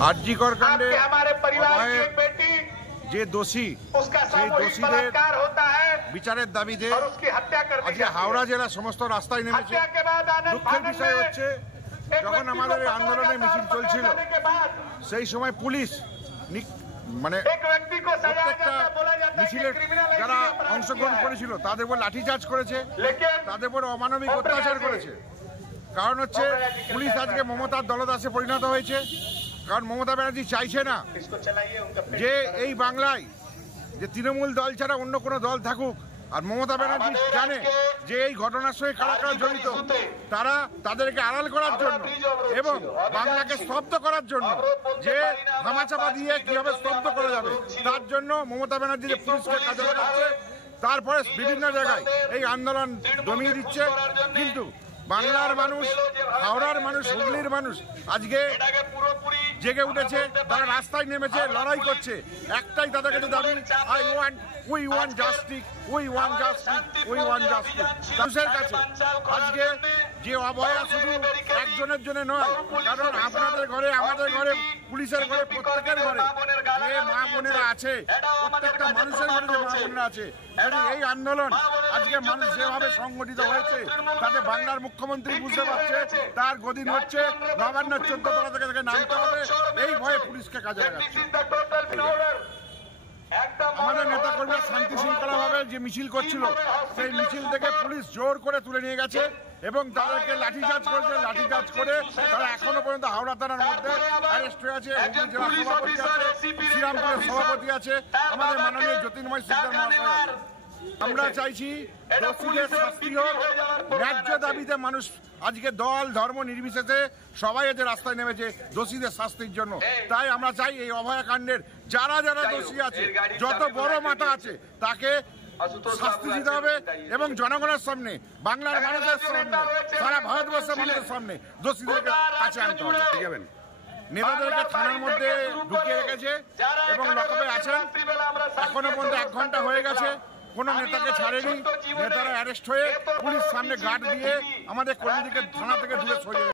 आरजीकर कांडे जे दोषी বিচারের দাবিতে আজকে হাওড়া জেলা সমস্ত রাস্তায় নেমেছে। দুঃখের বিষয় হচ্ছে যখন আমাদের আন্দোলনের মিছিল চলছিল সেই সময় পুলিশ মানে প্রত্যেকটা মিছিলের যারা অংশগ্রহণ করেছিল তাদের উপর লাঠিচার্জ করেছে, তাদের উপর অমানবিক অত্যাচার করেছে। কারণ হচ্ছে পুলিশ আজকে মমতার দলদাসে পরিণত হয়েছে। কারণ মমতা ব্যানার্জি চাইছে না যে এই বাংলায় যে তৃণমূল দল ছাড়া অন্য কোনো দল থাকুক। আর মমতা ব্যানার্জি জানে যে এই ঘটনার সঙ্গে কারা কারা জড়িত, তারা তাদেরকে আড়াল করার জন্য এবং বাংলাকে স্তব্ধ করার জন্য যে ধামাচাপা দিয়ে কিভাবে স্তব্ধ করা যাবে তার জন্য মমতা ব্যানার্জি যে পুলিশকে কাজে লাগাচ্ছে, তারপরে বিভিন্ন জায়গায় এই আন্দোলন দমিয়ে দিচ্ছে। কিন্তু বাংলার মানুষ, হাওড়ার মানুষ, হুগলির মানুষ আজকে জেগে উঠেছে, তারা রাস্তায় নেমেছে, লড়াই করছে। একটাই তাদের কাছে দাবি, we want justice, we want justice, we want justice. মানুষের কাছে আজকে যে অবহেলা শুধু একজনের জন্য নয়, কারণ আপনাদের ঘরে, আমাদের ঘরে, পুলিশের ঘরে, প্রত্যেকের ঘরে যে মা বোনেরা আছে, প্রত্যেকটা মানুষের ঘরে যে মা বোনেরা আছে, এই আন্দোলন আজকে মানুষ যেভাবে সংগঠিত হয়েছে তাতে বাংলার মুখ্যমন্ত্রী বুঝতে পারছে তার গদিন হচ্ছে নবান্নের 14 তলা থেকে নামতে হবে, এই ভয়ে পুলিশকে কাজে লাগাচ্ছে। আমাদের নেতা কর্মীরা শান্তি শৃঙ্খলা ভাবে যে মিছিল করছিল সেই মিছিল থেকে পুলিশ জোর করে তুলে নিয়ে গেছে এবং তাদেরকে লাঠিচার্জ করেছে। লাঠিচার্জ করে তারা এখনো পর্যন্ত হাওড়া থানার মধ্যে অ্যারেস্ট হয়ে আছে। জেলা সভাপতি আছে, শ্রীরামপুরের সভাপতি আছে, আমাদের মাননীয় জ্যোতির্ময় সিকদার মহাশয় আছে। আমরা চাইছি দোষীদের শাস্তি হোক, ন্যায্য দাবিতে মানুষ আজকে দল ধর্ম নির্বিশেষে সবাই এদের রাস্তায় নেমেছে দোষীদের শাস্তির জন্য। তাই আমরা চাই এই অভয়াকাণ্ডের যারা যারা দোষী আছে, যত বড় মাথা আছে তাকে শাস্তি দিতে হবে এবং জনগণের সামনে, বাংলার মানুষের সামনে, সারা ভারতবর্ষের মানুষের সামনে দোষীদেরকে কাছে আনতে হবে। নেতাদেরকে থানার মধ্যে ঢুকিয়ে রেখেছে এবং লকআপে আছেন। এখনো পর্যন্ত 1 ঘন্টা হয়ে গেছে, কোনো নেতাকে ছাড়েনি। নেতারা অ্যারেস্ট হয়ে পুলিশ সামনে গার্ড দিয়ে আমাদের কর্মীদেরকে থানা থেকে দূরে সরিয়ে